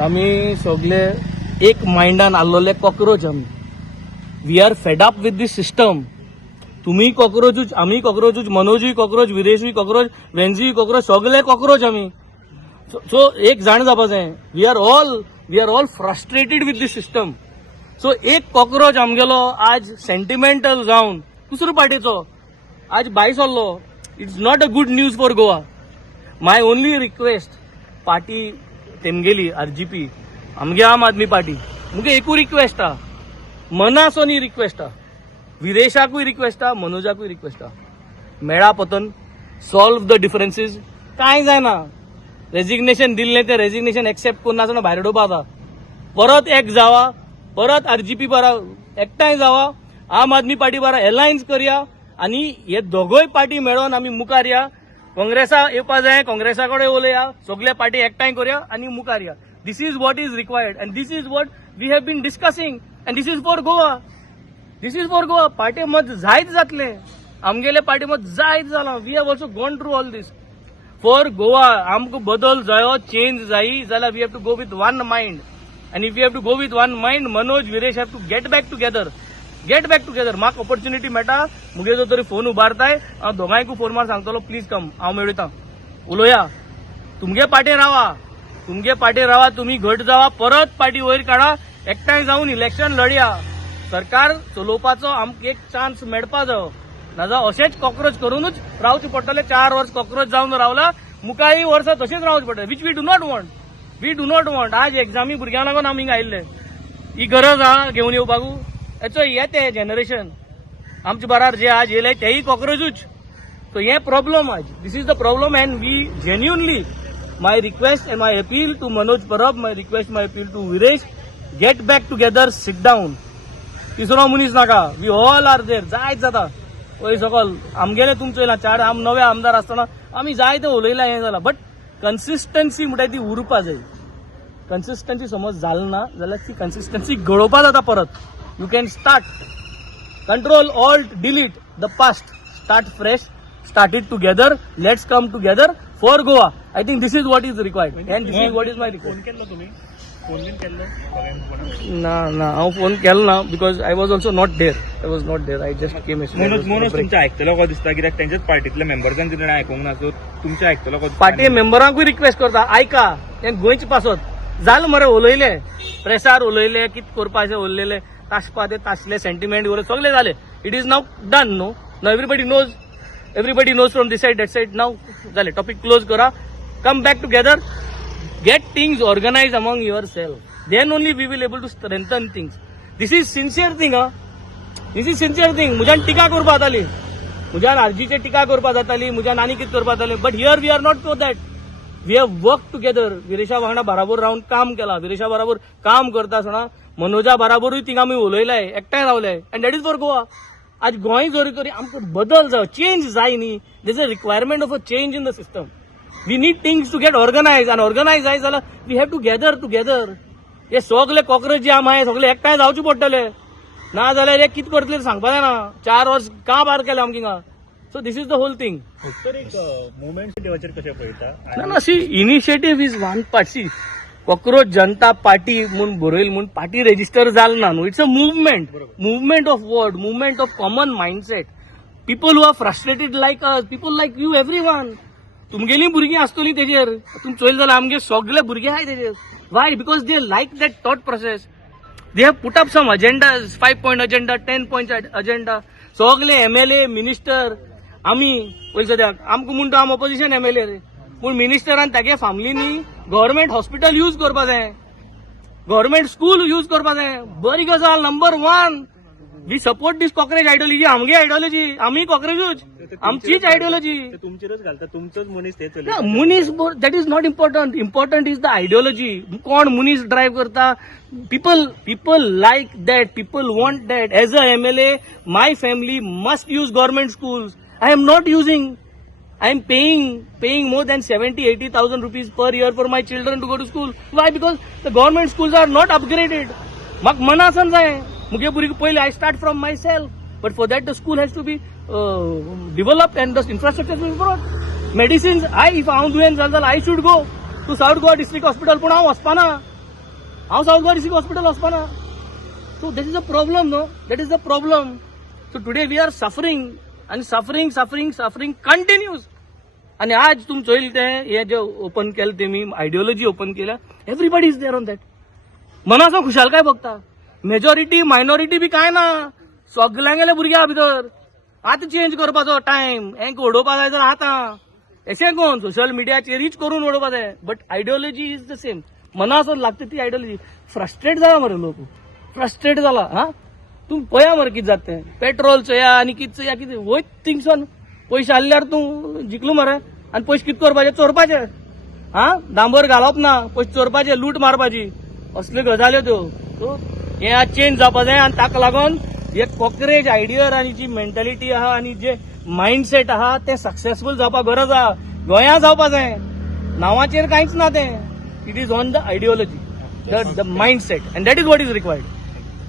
आम्ही सगळे एक माइंडान आल्लोले कॉक्रोच आमी. We are fed up with this system. तुम्ही कॉक्रोचूच, आम्ही कॉक्रोचूच, मनोजूय कॉक्रोच, विरेशूय कॉक्रोच, वेंजीय कॉक्रोच, सगळे कॉक्रोच आमी. सो एक जाण जावपा जाय. We are all frustrated with this system. So एक कॉक्रोच आमगेलो आज सेंटिमेंटल जावन दुसऱ्या पार्टीचो आज भायर सरलो. It's not a good news for Goa. My only request, party तेमगेली आरजीपी, आमगे आम आदमी पार्टी, मुगे एकू रिक्वेस्ट आ, मनासोनी रिक्वेस्ट आ, विरेशाकूय रिक्वेस्ट आ, मनोजाकूय रिक्वेस्ट आ, मेळा पतन सॉल्व द डिफरन्सीस. कांय जायना. रेजिग्नेशन दिल्लें तें रेजिग्नेशन एक्सेप्ट करून नासतना भायर उडोवपा जाता. परत एक जावा, परत आरजीपी बारा एकठांय जावा, आम आदमी पार्टी बारा अलायन्स करया आनी हे दोगोय पार्टी मेळोन आमी मुखार या. काँग्रेसा येवपा जाय, काँग्रेसा कडेन उलया, सगळे पार्टी एकठांय करया आनी मुखार या. This is what is required and this is what we have been discussing and this is for Goa. This is for Goa. Party मत जायत जातले, आमगेले पार्टी मत जायत जाला. We have also gone through all these. For Goa आमकां बदल जायो, चेंज जायी जाल्यार we have to go with one mind. And if we have to go with one mind, Manoj, Viresh have to get back together. Get back together. म्हाका opportunity मेळटा, मुगे जो तरी फोन उबारताय, हांव दोगांयकू फोन मार सांगतलो प्लीज कम, हांव मेळयता, उलोया. तुमगे पार्टी रावा, तुमगे पार्टी रावा, तुम्ही घट जावा, परत पार्टी वयर काढा, एकठांय जावन इलेक्शन लढया. सरकार चलोवपाचो आमकां एक चान्स मेळपा जायो. नाजाल्यार अशेंच कॉक्रोच करूनच रावचे पडटले. 4 वर्स कॉक्रोच जावन रावला, मुखारी वर्सां तशेंच रावचे पडटले, which we do not want. We do not want. आज एक्झामी भुरग्यां लागून आमी आयिल्ले. ही गरज आहा घेवन येवपाकू. हेचो येते जनरेशन आमचे बराबर जे आज येयले तेही कॉक्रोचूच. सो हे प्रॉब्लम आज. This is the problem and we genuinely my request and my appeal to Manoj Parab, my request my appeal to Viresh, get back together, sit down. तिसरो मनीस नाका. We all are there. जायत जाता पळय सकल आमगेले तुमचो येयला 4 नवे आमदार आसतना आमी जाय ते उलयला, हें जाला. बट कन्सिस्टन्सी म्हणटा ती उरपा जाय. कन्सिस्टन्सी समज जालें ना जाल्यार ती कन्सिस्टन्सी घडोवपा जाता परत. You can start. Control alt delete the past, start fresh, start it together. Let's come together for Goa. I think this is what is required and this is what is my request. Phone केल्लो तुम्ही? Phone bin केल्लो? ना हांव phone केलो ना because I was also not there. I was not there. I just came. Manoj तुमच्या आयकतलो को दिसता, कित्याक तेंच्याच पार्टीतल्या मेंबर्सान कितें आयकूंक ना, सो तुमच्या आयकतलो को दिसता. पार्टी मेंबरांकूय रिक्वेस्ट करता, आयका, तें गोंयचे पासत जालें मरे, उलयले, प्रेसार उलयले, कितें करपाचें उरलेले, ताशपा ते ताशले, सेंटिमेंट उरले, सगळे जाले. It is now done. No everybody knows from this side, that side. Now जाले, टॉपिक क्लोज करा. Come back together, get things organized among yourself. Then only we will able to strengthen things. This is sincere thing, This is sincere thing. मुझ्यान टिका करपा जाताली, मुझ्यान आरजीचे टिका करपा जाताली, मुझ्यान आनी कितें करपा जाताली. But here we are not for that. We have work together. विरेशा वांगडा बराबर रावन काम केला. विरेशा बराबर काम करता आसतना मनोजा बराबरूय थिंग आमी उलयलाय, एकठांय रावले. And that is for Goa. आज गोंय जरी तरी आमकां बदल जाय, चेंज जाय न्ही. There is a requirement of a change in the system. We need things to get organized, and organized जाय जाल्यार we have to gather together. हे सगळे कॉक्रोच जे आम आहाय सगळे एकठांय जावचे पडटले. ना जाल्यार हे कितें करतले सांगपा जायना. 4 वर्स का भार केले आमकां. So this is the whole thing. तर एक मुवमेंट देवाचेर कशें पळयता? ना see initiative is one part. See cockroach Janata party म्हूण बरयले म्हूण पार्टी रेजिस्टर जालें ना न्हू. It's a movement of what, movement of common mindset. People who are frustrated like us, people like you, everyone. तुमगेली भुरगीं आसतलीं तेजेर. तुमी चोयले जाल्यार आमगे सगळे भुरगे आहाय तेजेर. Why? Because they like that thought process. They have put up some agendas, 5 point agenda, 10 point agenda. सगळे एमएलए, मिनिस्टर, आमी पळय सद्याक आमकां म्हणटा आम ऑपोजिशन एमएलए रे, पूण मिनिस्टरान तागे फॅमिलीनी गव्हर्मेंट हॉस्पिटल यूज करपा जाय, गव्हर्मेंट स्कूल यूज करपा जाय. बरी गजाल. Number 1 we support this cockroach ideology. आमगे आयडियोलॉजी, आमी कॉक्रोचूच, आमचीच आयडियोलॉजी. तुमचेरच घालता, तुमचोच मनीस ते ना मुनीस that is not important. Important is the ideology. कोण मुनीस ड्रायव्ह करता. People like that, people want that. As a MLA my family must use government schools. I am not using. I am paying more than 70,000-80,000 rupees per year for my children to go to school. Why? Because the government schools are not upgraded. Mak manasan jay. Muge puri pहिले I start from myself. But for that the school has to be developed and the infrastructure should be brought. Medicines, if I am doing I should go to South Goa District Hospital. पण हांव वचपाना. हांव south Goa district hospital वचपाना. So that is a problem no, that is the problem. So today we are suffering आणि suffering continues. आणि आज तुम चोईल ते हे जे ओपन केलं ते मी आयडियोलॉजी ओपन केल्या, everybody is there on that. मनाचो खुशालकाय बघता, मेजॉरिटी मायनॉरिटी बी काय ना, सगळ्यांगेले भुरगे आहा भितर. आतां चेंज करपाचो टायम, हेंक उडोवपा जाय जाल्यार आतां अशें कोण सोशल मिडियाचेर रीच करून उडोवपा जाय. But ideology is the same. मना असो लागता ती आयडियोलॉजी. फ्रस्ट्रेट जाला मरे लोक, फ्रस्ट्रेट जाला. हा तूं पळया मरे कितें जाता तें. पेट्रोल चोया आनी कितें चोया, कितें वयत थिंगसून पयशे आसल्यार तूं जिखलो मरे. आनी पयशे कितें करपाचे, चोरपाचे. हा डांबर घालप ना, पयशे चोरपाचे, लूट मारपाची, असल्यो गजाल्यो त्यो. सो हे आज चेंज जावपा जाय. आनी ताका लागून हे कॉक्रेज आयडियर आनी जी मेंटॅलिटी आहा आनी जे मायंडसेट आहा ते सक्सेसफूल जावपाक गरज आहा. गोंया जावपा जाय, नांवाचेर कांयच ना तें. It is on the ideology, the mindset, and that is what is required.